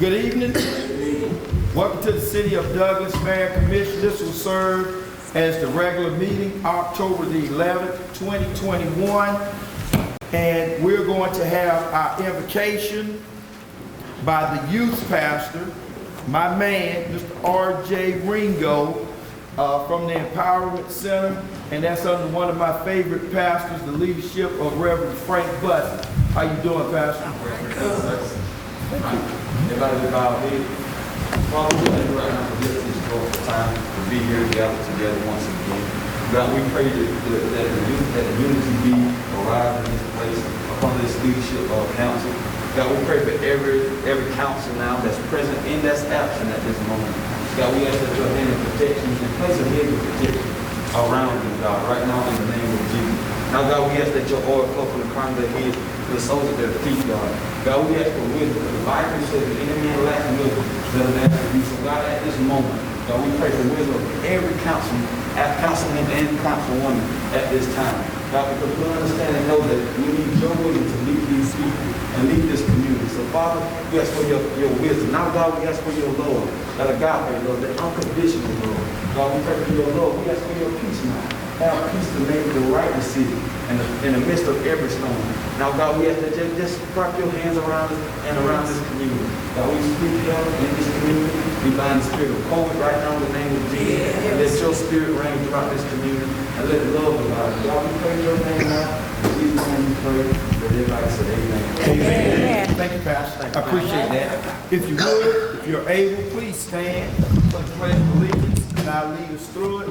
Good evening. Welcome to the City of Douglas Mayor and Commission. This will serve as the regular meeting, October the 11th, 2021. And we're going to have our invocation by the youth pastor, my man, Mr. R.J. Ringo, from the Empowerment Center. And that's under one of my favorite pastors, the leadership of Reverend Frank Bussey. How you doing, Pastor? Thank you. Everybody bow head. Father, we thank you right now for this historical time to be here together once again. God, we pray that the unity be arrived in this place upon this leadership of council. God, we pray for every council now that's present and that's absent at this moment. God, we ask that your hand of protection and place a hedge of protection around them, God, right now in the name of Jesus. Now, God, we ask that your oil flow from the crown of their heads to the soles of their feet, God. God, we ask for wisdom, because the Bible says that any man lacking wisdom, let him ask for you. So, God, at this moment, God, we pray for wisdom of every councilman and councilwoman at this time. God, because we understand and know that we need your wisdom to lead these people and lead this community. So, Father, we ask for your wisdom. Now, God, we ask for your Lord, that agape, Lord, that unconditional Lord. God, we pray for your Lord. We ask for your peace now. Have peace to make the right decision in the midst of every storm. Now, God, we ask that you just wrap your hands around us and around this community. God, we speak health in this community. We bind the spirit of COVID right now in the name of Jesus. And let your spirit reign throughout this community. And let love alive. God, we pray your name now. In Jesus' name we pray. Let everybody say amen. Amen. Thank you, Pastor. I appreciate that. If you would, if you're able, please stand for the pledge of allegiance, and I'll lead us through it.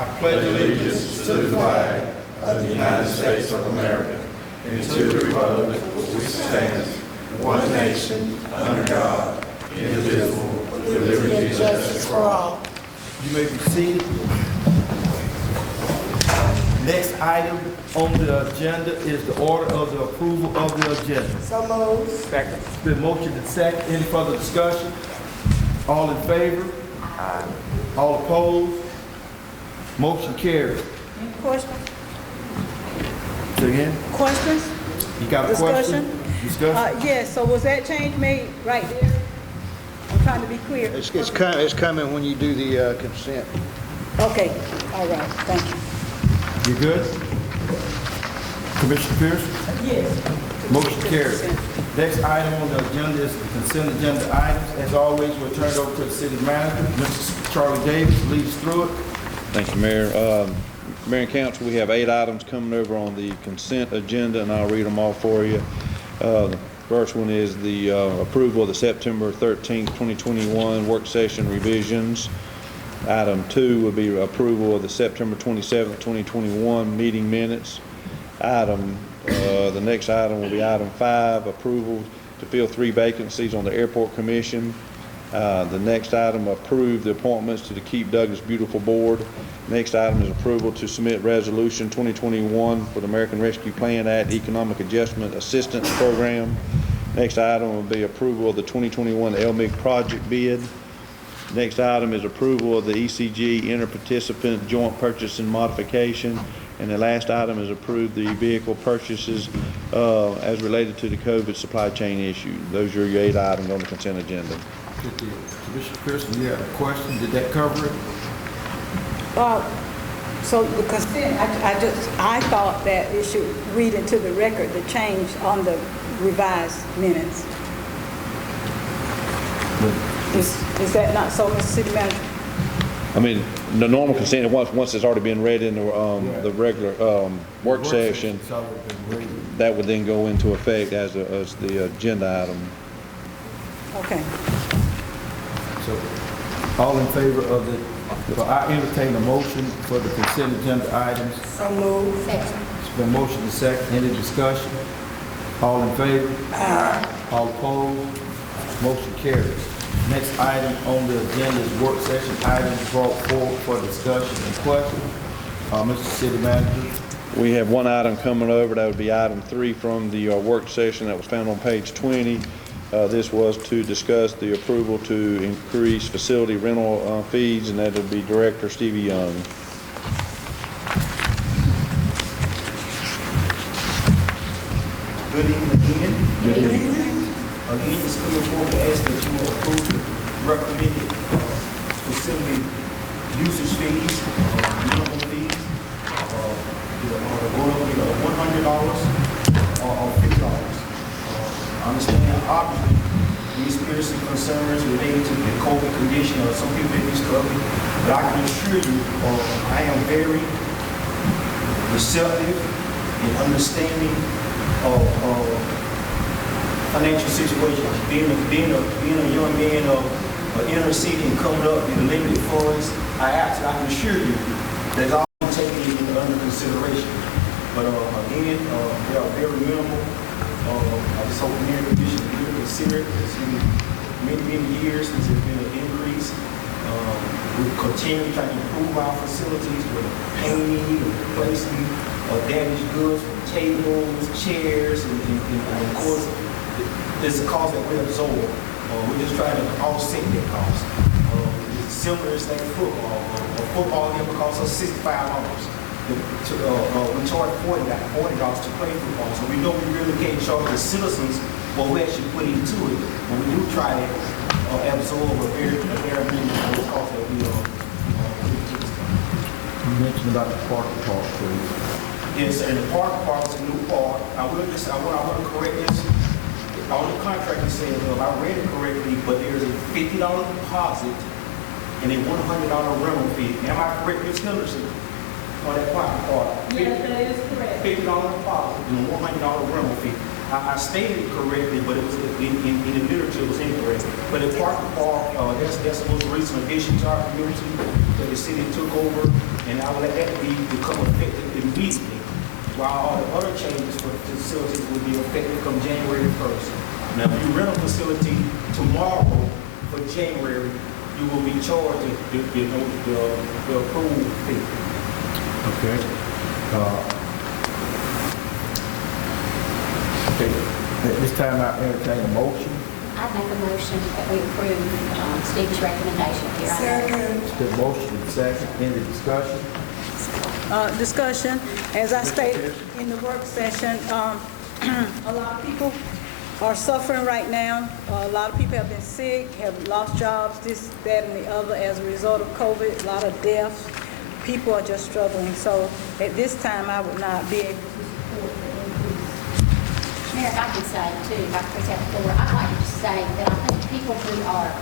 I pledge allegiance to the flag of the United States of America and to the republic for which stands one nation under God, indivisible, with liberty and justice for all. You may be seated. Next item on the agenda is the order of the approval of the agenda. So moved. Second. It's been motioned and second. Any further discussion? All in favor? Aye. All opposed? Motion carries. Any questions? Say again? Questions? You got a question? Discussion? Yes, so was that change made right there? I'm trying to be clear. It's coming when you do the consent. Okay, all right, thank you. You good? Commissioner Pierce? Yes. Motion carries. Next item on the agenda is the consent agenda items. As always, we'll turn it over to the city manager, Mr. Charlie Davis, lead us through it. Thank you, Mayor. Mayor and Council, we have 8 items coming over on the consent agenda, and I'll read them all for you. The first one is the approval of the September 13th, 2021 work session revisions. Item 2 will be approval of the September 27th, 2021 meeting minutes. The next item will be item 5, approval to fill 3 vacancies on the Airport Commission. The next item, approve the appointments to the Keep Douglas Beautiful Board. Next item is approval to submit resolution 2021 for the American Rescue Plan Act Economic Adjustment Assistance Program. Next item will be approval of the 2021 LMIG project bid. Next item is approval of the ECG interparticipant joint purchase and modification. And the last item is approve the vehicle purchases as related to the COVID supply chain issue. Those are your 8 items on the consent agenda. Commissioner Pearson, you had a question? Did that cover it? So the consent, I thought that it should read into the record the change on the revised minutes. Is that not so, Mr. City Manager? I mean, the normal consent, once it's already been read in the regular work session, that would then go into effect as the agenda item. Okay. So, all in favor of the, so I entertain a motion for the consent agenda items. So moved. It's been motion to second. Any discussion? All in favor? Aye. All opposed? Motion carries. Next item on the agenda is work session items brought forward for discussion and question. Mr. City Manager. We have one item coming over. That would be item 3 from the work session that was found on page 20. This was to discuss the approval to increase facility rental fees, and that would be Director Stevie Young. Good evening again. Good evening. Again, it's coming forward to ask that you will approve the recommended facility usage fees, minimum fees, going up either $100 or $50. I understand, obviously, we experiencing concerns related to the COVID condition, or some people may be struggling, but I can assure you, I am very receptive and understanding of financial situations. Being a young man of inner city and coming up with limited funds, I can assure you that all taken under consideration. But again, they are very minimal. I just hope the mayor commission will consider it. It's been many years since there's been an increase. We continue trying to improve our facilities with painting, replacing damaged goods from tables, chairs, and of course, it's a cost that we absorb. We're just trying to offset that cost. It's similar to like football. A football game costs us $65. We charge $40 to play football, so we know we really can't charge the citizens what we actually put into it. But we do try to absorb a very minimum cost that we You mentioned about the park, please. Yes, and the park is a new park. I want to correct this. On the contract it says, if I read it correctly, but there's a $50 deposit and a $100 rental fee. Am I correct, Ms. Henderson? On that park? Yes, that is correct. $50 deposit and a $100 rental fee. I stated it correctly, but it was in the literature it was incorrect. But the park, that's the most recent addition to our community that the city took over, and I would let that become effective immediately, while all the other changes for the facilities will be effective come January 1st. Now, if you rent a facility tomorrow for January, you will be charged the approved fee. Okay. Okay. At this time, I entertain a motion. I make a motion that we approve Steve's recommendation here. Second. The motion is second. Any discussion? Discussion, as I stated in the work session, a lot of people are suffering right now. A lot of people have been sick, have lost jobs, this, that, and the other as a result of COVID, a lot of deaths. People are just struggling. So at this time, I would not be able to support the increase. Mayor, if I can say too, if I could take the floor, I'd like to say that I think people who are,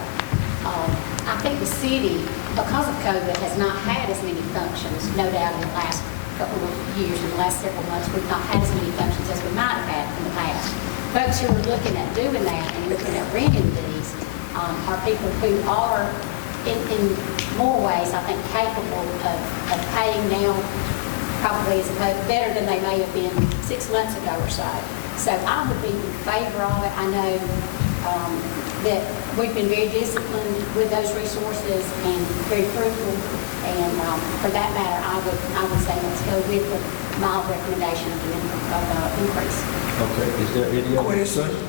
I think the city, because of COVID, has not had as many functions, no doubt in the last couple of years, in the last several months, we've not had as many functions as we might have had in the past. Folks who are looking at doing that and looking at renting these are people who are, in more ways, I think, capable of paying now, probably as opposed better than they may have been 6 months ago or so. So I would be in favor of it. I know that we've been very disciplined with those resources and very fruitful. And for that matter, I would say let's go with the mild recommendation of increase. Okay. Is there any other Question. discussion?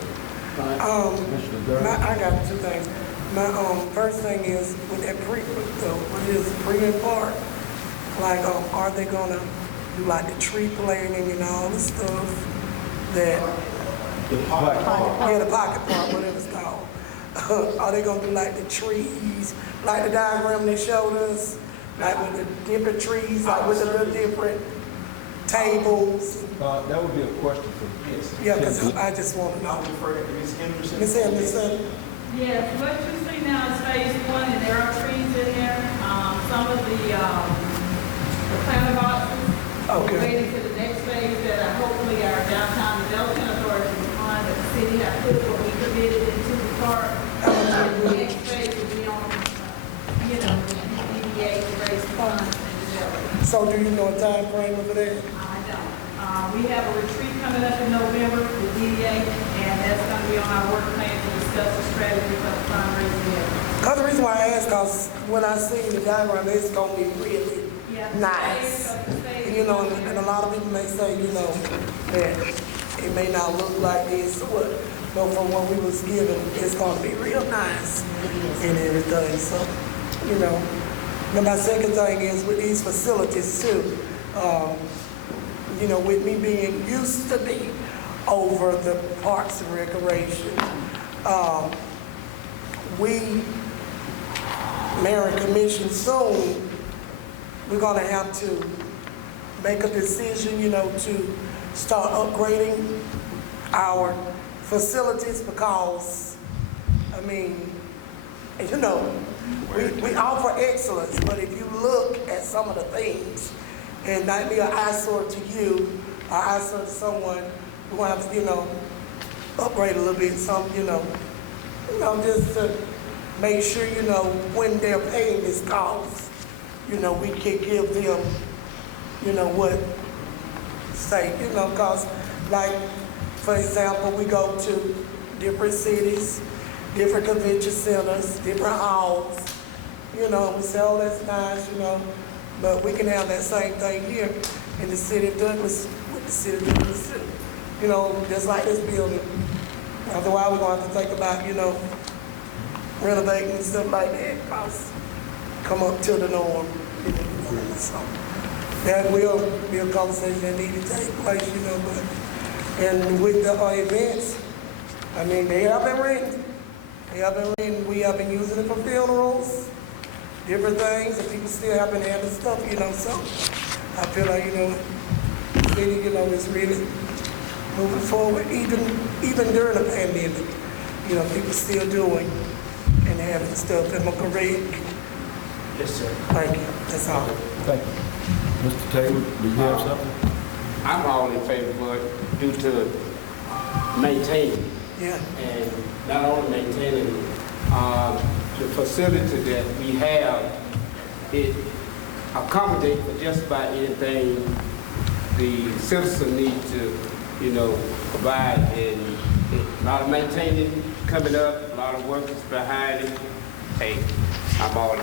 Commissioner Durham? I got two things. My first thing is with that premium part, like are they gonna do like the tree planting and all the stuff that The park. yeah, the pocket park, whatever it's called. Are they gonna do like the trees, like the diagram they showed us, like with the different trees, like with the little different tables? That would be a question for Yes. Yeah, because I just want to I know. would refer that to Ms. Henderson. Ms. Anderson, Yes, what you see now is phase one, and there are trees in there. Some of the planter boxes. Okay. We're waiting for the next phase that hopefully our downtown development authority will find that the city has put what we committed into the park. The next phase will be on, the DDA to raise funds and develop. so do you know a time frame of that? I don't. We have a retreat coming up in November with DDA, and that's going to be on our work plan to discuss the strategy for the fundraising effort. Because the reason why I ask, because when I see the diagram, it's going to be really nice. You know, and a lot of people may say, that it may not look like this, but from what we was given, it's going to be real nice and everything. So, Then my second thing is with these facilities too. With me being used to be over the Parks and Recreation. We, Mayor and Commission, soon, we're gonna have to make a decision, you know, to start upgrading our facilities because, I mean, you know, we offer excellence, but if you look at some of the things, and that be an eyesore to you, or eyesore to someone, we're gonna have to, you know, upgrade a little bit, some, you know, just to make sure, you know, when they're paying this cost, you know, we can give them, you know, what, say, you know, cause like, for example, we go to different cities, different convention centers, different halls, you know, we say, oh, that's nice, you know, but we can have that same thing here in the city of Douglas, with the city of Douglas, you know, just like this building. After a while, we're gonna have to think about, you know, renovating and stuff like that, cause come up to the norm, you know, so that will be a conversation that need to take place, you know, but, and with the events, I mean, they have been renting. They have been renting. We have been using it for funerals, different things, and people still have been having stuff, you know, so I feel like, you know, the city, you know, is really moving forward, even during the pandemic, you know, people still doing and having stuff. Am I correct? Yes, sir. Thank you. That's all. Thank you. Mr. Taylor, do you have something? I'm all in favor, but due to maintaining, Yeah. and not only maintaining the facility that we have, it accommodates for just about anything the citizen need to, you know, provide. And a lot of maintaining coming up, a lot of work is behind it. Hey, I'm all in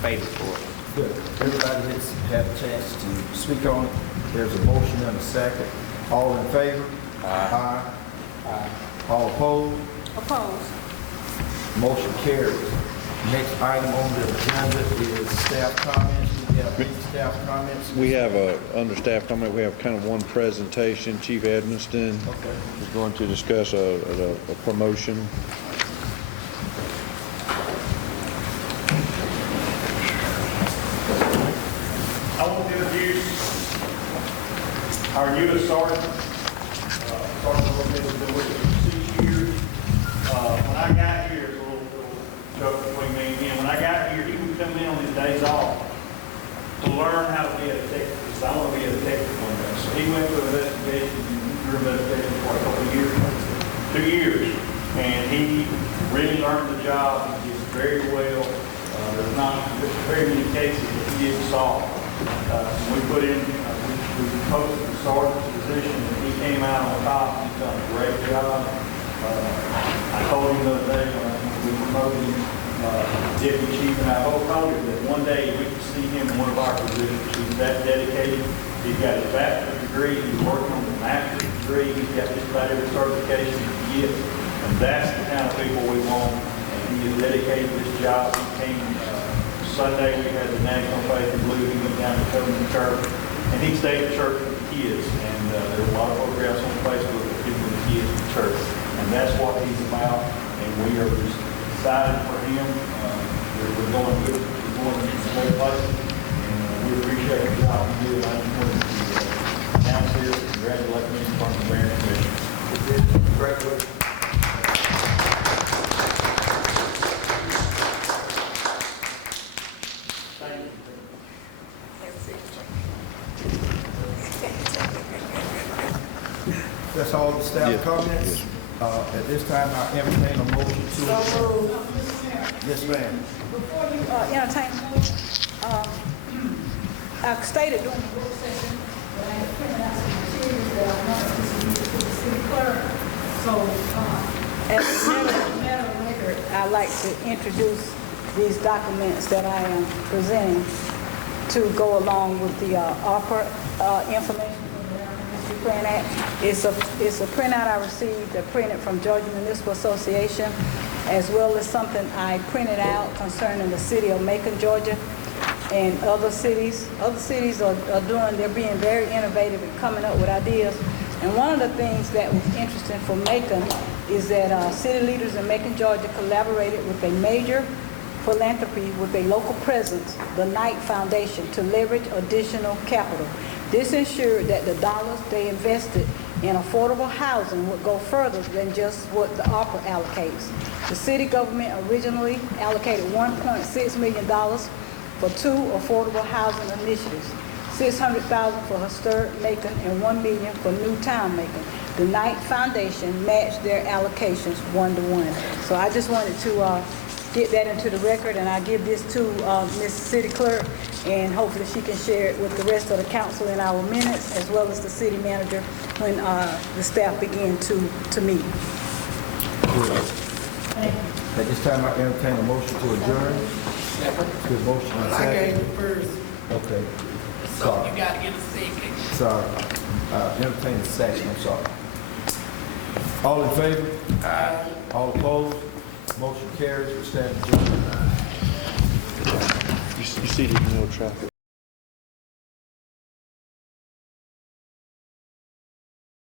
favor for it. Good. Everybody has had a chance to speak on it. There's a motion and a second. All in favor? Aye. Aye. All opposed? Opposed? Motion carries. Next item on the agenda is staff comments. Do we have any staff comments? We have under staff comment, we have kind of one presentation. Chief Edmiston is going to discuss a promotion. I want to introduce our newest sergeant. Sergeant Lopez has been with us for 6 years. When I got here, it's a little joke between me and him. When I got here, he would come in on his days off to learn how to be a detective. Because I want to be a detective one day. So he went through investigation, for a couple of years, 2 years. And he really learned the job. He did very well. There's not very many cases that he didn't solve. We put in, we posted the sergeant's position, and he came out on top. He's done a great job. I told him the other day when we promoted him, deputy chief, and I told him that one day we could see him in one of our positions. He's that dedicated. He's got his bachelor's degree. He's working on his master's degree. He's got just about every certification he can get. And that's the kind of people we want. And he is dedicated to this job. He came Sunday, we had the National Faith in Blue. He went down to Covenant Church, and he stayed at church with the kids. And there were a lot of photographs on Facebook of people with the kids at church. And that's what he's about. And we are just excited for him. We're going good. We're going to some great places. And we appreciate the job he did. I just wanted to announce this, congratulate him in front of the mayor and commission. Congratulations. That's all the staff Yes. comments. At this time, I entertain a motion to. Yes, ma'am. Before you entertain, I stated during the work session that I had printed out some materials that I wanted to submit to the city clerk. So, as a matter of record, I'd like to introduce these documents that I am presenting to go along with the ARPA information. It's a printout I received, a printed from Georgia Municipal Association, as well as something I printed out concerning the city of Macon, Georgia, and other cities. Other cities are doing, they're being very innovative and coming up with ideas. And one of the things that was interesting for Macon is that city leaders in Macon, Georgia collaborated with a major philanthropy with a local presence, the Knight Foundation, to leverage additional capital. This ensured that the dollars they invested in affordable housing would go further than just what the ARPA allocates. The city government originally allocated $1.6 million for 2 affordable housing initiatives, $600,000 for historic Macon and $1 million for new town Macon. The Knight Foundation matched their allocations 1-to-1. So I just wanted to get that into the record, and I give this to Ms. City Clerk, and hopefully she can share it with the rest of the council in our minutes, as well as the city manager when the staff begin to meet. At this time, I entertain a motion to adjourn. Good motion and I second. gave it first, Okay. so Sorry. you gotta get a second. Sorry. Entertain a second, I'm sorry. All in favor? Aye. All opposed? Motion carries. We stand adjourned. You see the traffic.